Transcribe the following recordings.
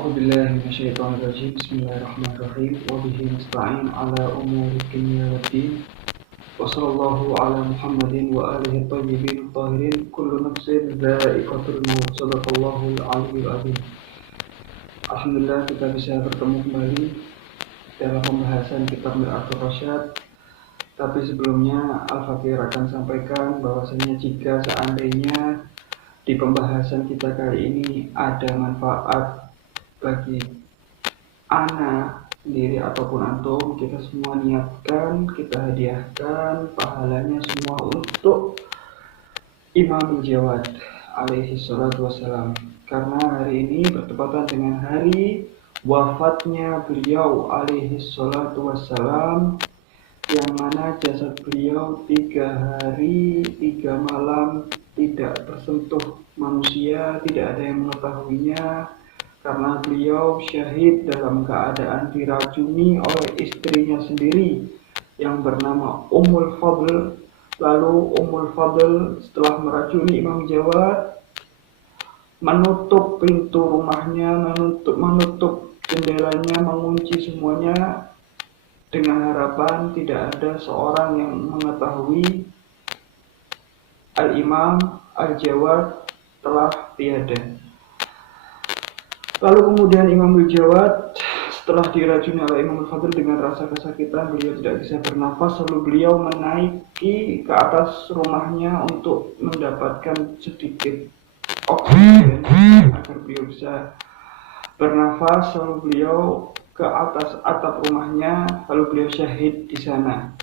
أعوذ بالله من الشيطان الرجيم بسم الله الرحمن الرحيم وبه نستعين على أمور الدنيا والدين وصلى الله على محمد وآله الطيبين الطاهرين كل نفس ذائقة الموت صدق الله العلي العظيم. Alhamdulillah kita bisa bertemu kembali dalam pembahasan kitab Mir'atul Rasyad. Tapi sebelumnya Al-Fakir akan sampaikan bahwasanya jika seandainya di pembahasan kita kali ini ada manfaat bagi ana sendiri ataupun antum, kita semua niatkan, kita hadiahkan pahalanya semua untuk Imam Jawad alaihi salatu wassalam, karena hari ini bertepatan dengan hari wafatnya beliau alaihi salatu wassalam, yang mana jasad beliau 3 hari 3 malam tidak tersentuh manusia, tidak ada yang mengetahuinya, karena beliau syahid dalam keadaan diracuni oleh istrinya sendiri yang bernama Ummul Fadl. Lalu Ummul Fadl setelah meracuni Imam Jawad menutup pintu rumahnya, menutup jendelanya, mengunci semuanya, dengan harapan tidak ada seorang yang mengetahui Al-Imam Al-Jawad telah tiada. Lalu kemudian Imam Al-Jawad setelah diracuni oleh Imam Al-Fadl, dengan rasa kesakitan beliau tidak bisa bernafas, lalu beliau menaiki ke atas rumahnya untuk mendapatkan sedikit oksigen agar beliau bisa bernafas. Lalu beliau ke atas atap rumahnya, lalu beliau syahid di sana.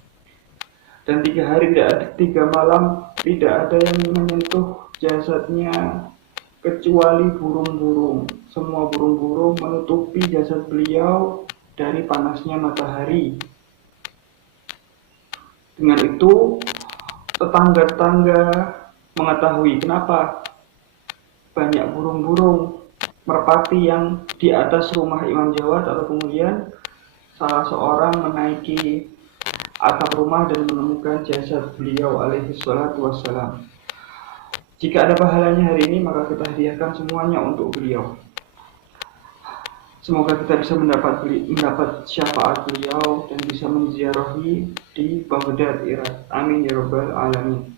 Dan 3 hari 3 malam tidak ada yang menyentuh jasadnya kecuali burung-burung. Semua burung-burung menutupi jasad beliau dari panasnya matahari. Dengan itu tetangga-tetangga mengetahui kenapa banyak burung-burung merpati yang di atas rumah Imam Jawad. Atau kemudian salah seorang menaiki atap rumah dan menemukan jasad beliau alaihi salatu wassalam. Jika ada pahalanya hari ini, maka kita hadiahkan semuanya untuk beliau. Semoga kita bisa mendapat syafaat beliau dan bisa menziarahi di Baghdad, Irak. Amin ya rabbal alamin.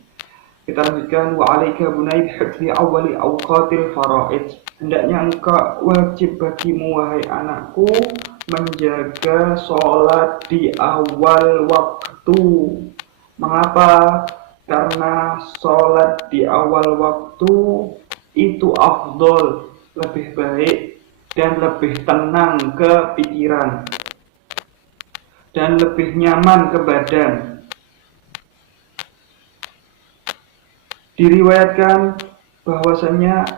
Kita lanjutkan, wa alaika bunayb hifzi awwali awqatil faraid. Hendaknya engkau wajib bagimu wahai anakku menjaga sholat di awal waktu. Mengapa? Karena sholat di awal waktu itu afdol, lebih baik dan lebih tenang ke pikiran dan lebih nyaman ke badan. Diriwayatkan bahwasanya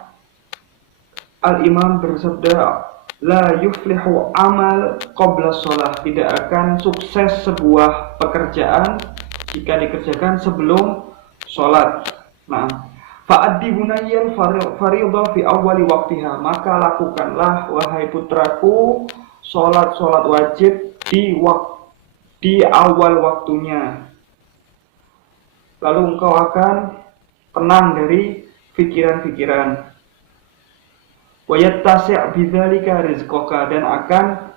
Al-Imam bersabda, la yuflihu amal qabla sholah. Tidak akan sukses sebuah pekerjaan jika dikerjakan sebelum sholat. Nah, fa'addi bunayyal fariidhah fi awwali waqtiha. Maka lakukanlah wahai putraku sholat wajib di awal waktunya. Lalu engkau akan tenang dari pikiran-pikiran. Wa yattasi' bidzalika rizqaka, dan akan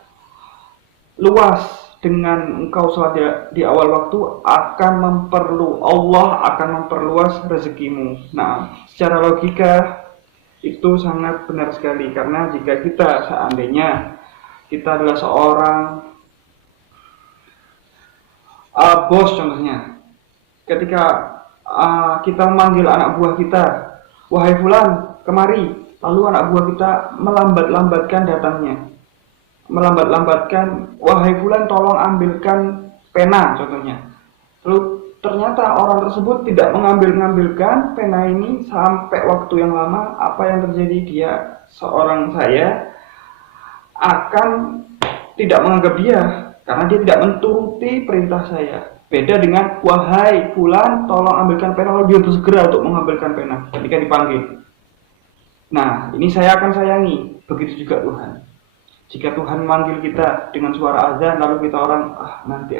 luas dengan engkau sholat di awal waktu, Allah akan memperluas rezekimu. Nah, secara logika itu sangat benar sekali, karena jika kita seandainya kita adalah seorang bos contohnya, ketika kita memanggil anak buah kita, wahai fulan kemari, lalu anak buah kita melambatkan datangnya, wahai fulan tolong ambilkan pena contohnya. Lalu ternyata orang tersebut tidak mengambilkan pena ini sampai waktu yang lama. Apa yang terjadi? Saya akan tidak menganggap dia, karena dia tidak menturuti perintah saya. Beda dengan wahai fulan tolong ambilkan pena, lalu dia bersegera untuk mengambilkan pena ketika dipanggil. Nah, ini saya akan sayangi. Begitu juga Tuhan. Jika Tuhan memanggil kita dengan suara azan, lalu kita orang nanti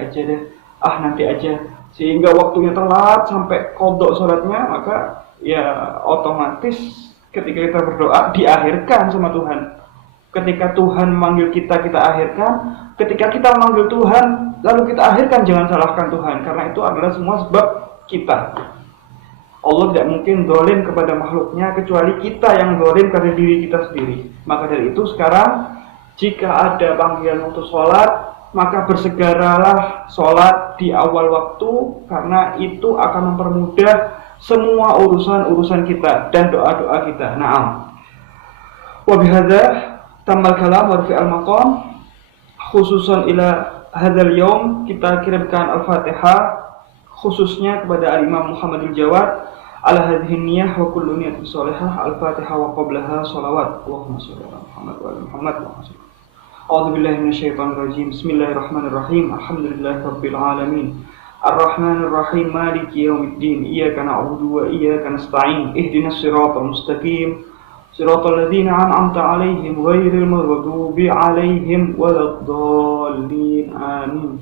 aja, sehingga waktunya telat sampai qadha sholatnya, maka ya otomatis ketika kita berdoa diakhirkan sama Tuhan. Ketika Tuhan memanggil kita, kita akhirkan. Ketika kita memanggil Tuhan, lalu kita akhirkan, jangan salahkan Tuhan, karena itu adalah semua sebab kita. Allah tidak mungkin zalim kepada makhluknya kecuali kita yang zalim kepada diri kita sendiri. Maka dari itu sekarang jika ada panggilan untuk sholat, maka bersegeralah sholat di awal waktu, karena itu akan mempermudah semua urusan-urusan kita dan doa-doa kita. Naam. Wa bihadza tamal kalam wa rafi'al maqam khususan ila hadzal yaum, kita kirimkan Al-Fatihah khususnya kepada Al-Imam Muhammad Al-Jawad ala hadhihi niyyah wa kullu niyyatin shalihah. Al-Fatihah wa qablaha shalawat. Allahumma shalli ala Muhammad wa ala Muhammad. A'udzu billahi minasyaitonir rajim. Bismillahirrahmanirrahim. Alhamdulillahirabbil alamin. Ar-Rahmanir Rahim. Maliki yaumiddin. Iyyaka na'budu wa iyyaka nasta'in. Ihdinas siratal mustaqim. Siratal ladzina an'amta 'alaihim ghairil maghdubi 'alaihim waladdallin. Amin.